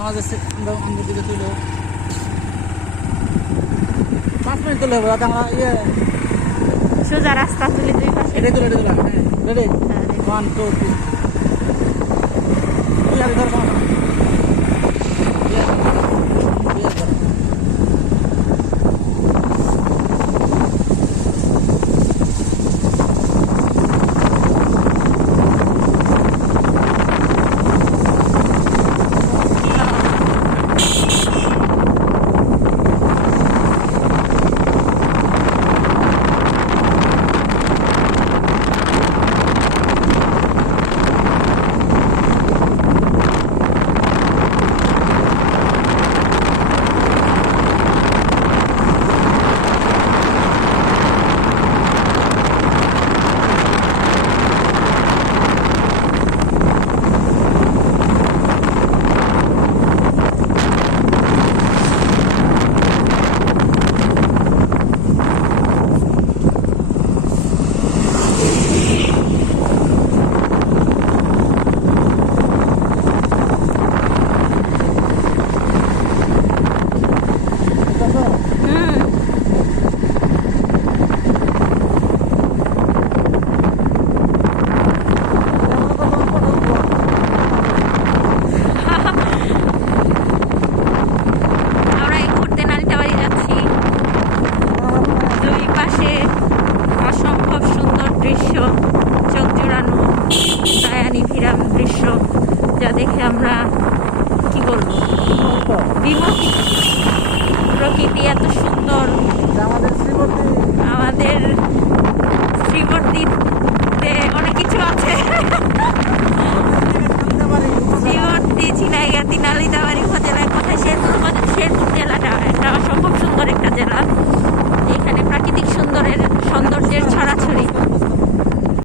আমাদের আমাদের দিকে তুলো 5 মিনিট তুলে হবে আমরা ইয়ে সোজা রাস্তা তুলে দুই পাশে এটাই তুলে হ্যাঁ রেডি 1 2 3 তুই আগে ধর